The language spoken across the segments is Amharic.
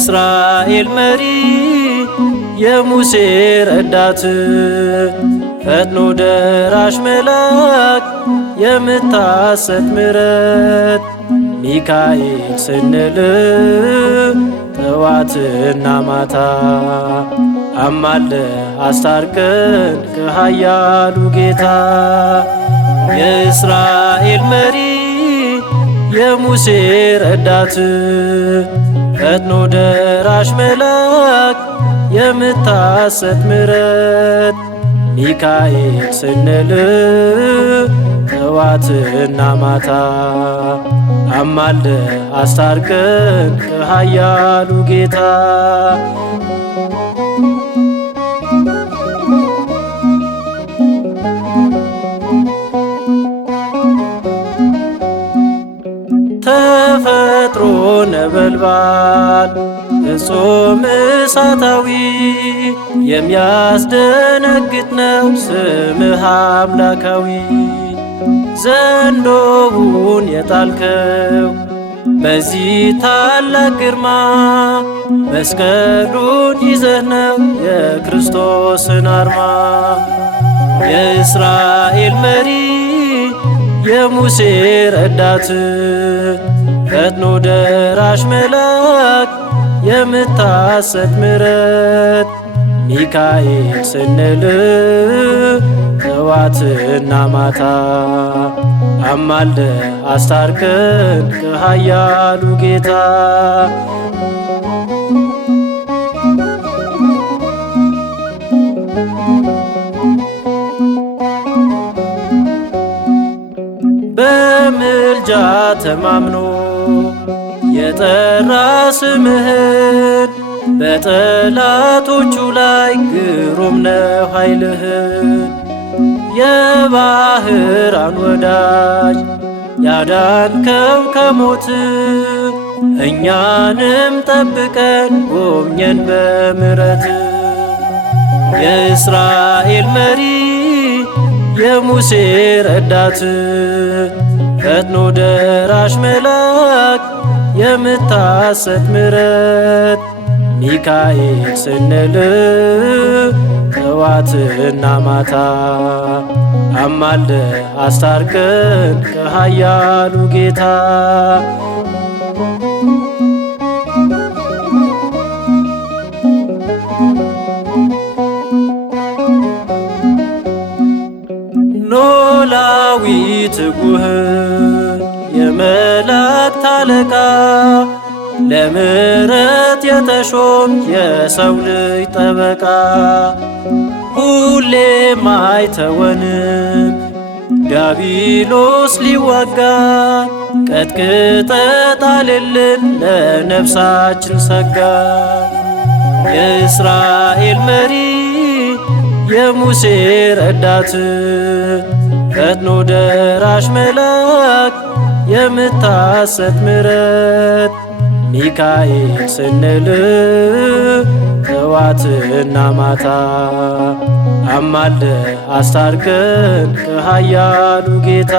የእስራኤል መሪ የሙሴ ረዳት ፈጥኖ ደራሽ መልአክ የምታሰጥ ምሕረት ሚካኤል ስንል ጠዋትና ማታ አማለ አስታርቀን ከኃያሉ ጌታ። የእስራኤል መሪ የሙሴ ረዳት ፈጥኖ ደራሽ መልአክ የምታሰጥ ምሕረት ሚካኤል ስንል ጠዋትና ማታ አማለ አስታርቀን ከኃያሉ ጌታ። ተፈጥሮ ነበልባል ፍጹም እሳታዊ የሚያስደነግጥ ነው ስምህ አምላካዊ። ዘንዶውን የጣልከው በዚህ ታላቅ ግርማ መስቀሉን ይዘህ ነው የክርስቶስን አርማ። የእስራኤል መሪ የሙሴ ረዳት ፈጥኖ ደራሽ መልአክ የምታሰጥ ምሕረት ሚካኤል ስንል ጠዋትና ማታ አማለ አስታርቀን ከኃያሉ ጌታ። በምልጃ ተማምኖ የጠራ ስምህን በጠላቶቹ ላይ ግሩም ነው ኃይልህን። የባህራን ወዳጅ ያዳንከው ከሞት እኛንም ጠብቀን ጎብኘን በምሕረት። የእስራኤል መሪ የሙሴ ረዳት ፈጥኖ ደራሽ መልአክ የምታሰጥ ምሕረት ሚካኤል ስንል ጠዋትና ማታ አማለ አስታርቀን ከኃያሉ ጌታ። ኖላዊ ትጉህ የመላእክት አለቃ ለምሕረት የተሾም የሰው ልጅ ጠበቃ ሁሌም አይተወንም ዲያብሎስ ሊዋጋን ቀጥቅጠ ጣልልን ለነፍሳችን ሰጋ። የእስራኤል መሪ የሙሴ ረዳት ፈጥኖ ደራሽ መልአክ የምታሰጥ ምሕረት ሚካኤል ስንል ጠዋትና ማታ አማለ አስታርቀን ከኃያሉ ጌታ።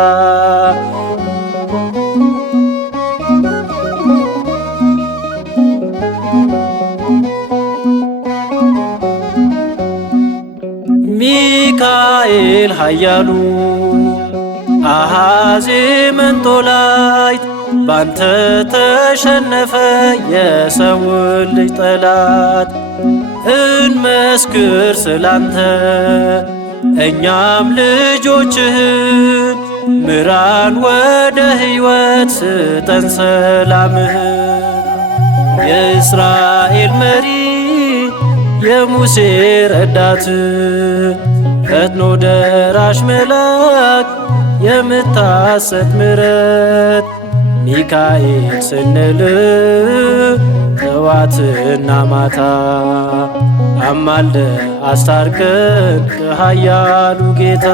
ሚካኤል ኃያሉ አሃዜ መንጦላይት ባንተ ተሸነፈ የሰውን ልጅ ጠላት። እንመስክር ስላንተ እኛም ልጆችህን ምራን ወደ ሕይወት ስጠን ሰላምህን። የእስራኤል መሪ የሙሴ ረዳት ፈጥኖ ደራሽ መልአክ የምታሰጥ ምሕረት ሚካኤል ስንል ጠዋትና ማታ አማለ አስታርቀን ከኃያሉ ጌታ።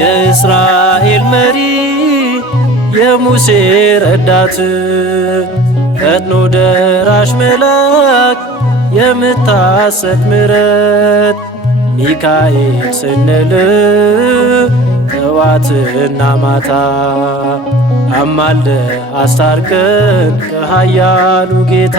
የእስራኤል መሪ የሙሴ ረዳት ፈጥኖ ደራሽ መልአክ የምታሰጥ ምሕረት ሚካኤል ስንል ጠዋትና ማታ አማልደ አስታርቀን ከኃያሉ ጌታ